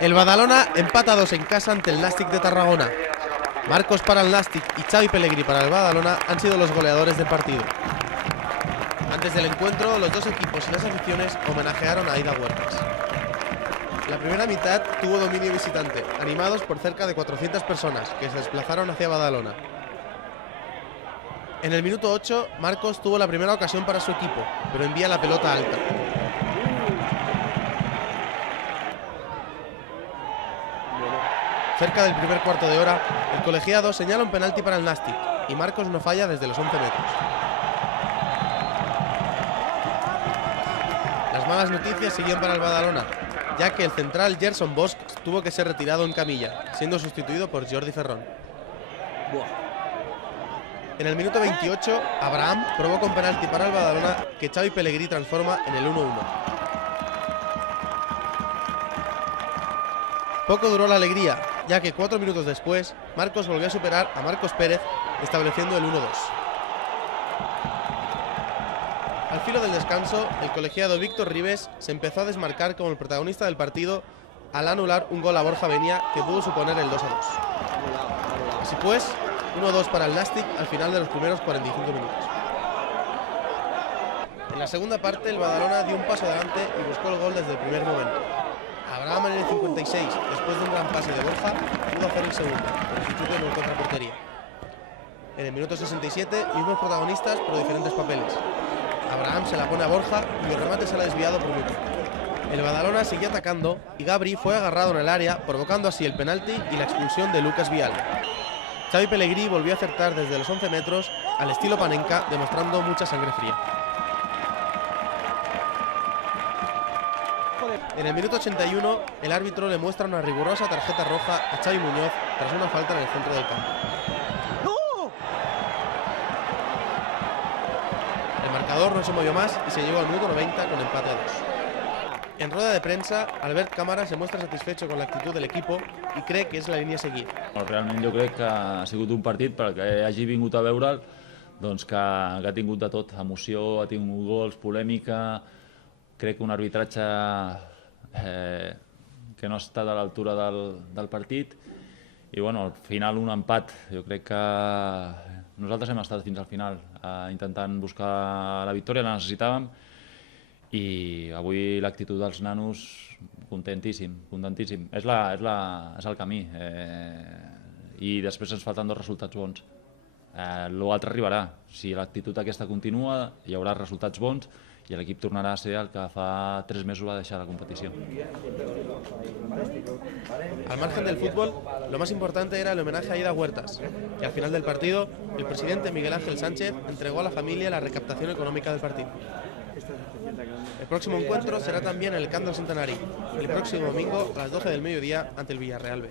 El Badalona empata 2 en casa ante el Nàstic de Tarragona. Marcos para el Nàstic y Xavi Pellegrí para el Badalona han sido los goleadores del partido. Antes del encuentro, los dos equipos y las aficiones homenajearon a Aida Huertas. La primera mitad tuvo dominio visitante, animados por cerca de 400 personas que se desplazaron hacia Badalona. En el minuto 8, Marcos tuvo la primera ocasión para su equipo, pero envía la pelota alta. Cerca del primer cuarto de hora, el colegiado señala un penalti para el Nàstic y Marcos no falla desde los 11 metros. Las malas noticias seguían para el Badalona, ya que el central Gerson Bosch tuvo que ser retirado en camilla, siendo sustituido por Jordi Ferrón. En el minuto 28, Abraham provoca un penalti para el Badalona que Xavi Pellegrí transforma en el 1-1. Poco duró la alegría, ya que 4 minutos después, Marcos volvió a superar a Marcos Pérez, estableciendo el 1-2. Al filo del descanso, el colegiado Víctor Ribes se empezó a desmarcar como el protagonista del partido al anular un gol a Borja Benia que pudo suponer el 2-2. Así pues, 1-2 para el Nàstic al final de los primeros 45 minutos. En la segunda parte, el Badalona dio un paso adelante y buscó el gol desde el primer momento. Abraham en el 56, después de un gran pase de Borja, pudo hacer el segundo, pero su chute no en contraportería. En el minuto 67, mismos protagonistas pero diferentes papeles. Abraham se la pone a Borja y el remate se la ha desviado por mucho. El Badalona seguía atacando y Gabri fue agarrado en el área, provocando así el penalti y la expulsión de Lucas Vial. Xavi Pellegrí volvió a acertar desde los 11 metros al estilo Panenka, demostrando mucha sangre fría. En el minuto 81, el árbitro le muestra una rigurosa tarjeta roja a Xavi Muñoz tras una falta en el centro del campo. El marcador no se movió más y se llegó al minuto 90 con empate a 2. En rueda de prensa, Albert Cámara se muestra satisfecho con la actitud del equipo y cree que és la línia a seguir. Realment jo crec que ha sigut un partit perquè hagi vingut a veure'l, doncs que ha tingut de tot, emoció, ha tingut gols, polèmica, crec que un arbitratge que no ha estat a l'altura del partit i bueno, al final un empat. Jo crec que nosaltres hem estat fins al final intentant buscar la victòria, la necessitàvem i avui l'actitud dels nanos contentíssim, contentíssim. És el camí i després ens falten 2 resultats bons. L'altre arribarà. Si l'actitud aquesta continua, hi haurà resultats bons i l'equip tornarà a ser el que fa 3 mesos va deixar la competició. Al margen del fútbol, lo más importante era el homenaje a Aida Huertas, que al final del partido, el presidente Miguel Ángel Sánchez entregó a la familia la recaptación económica del partido. El próximo encuentro será también en el Camp del Centenari, el próximo domingo a las 12 del mediodía ante el Villarreal B.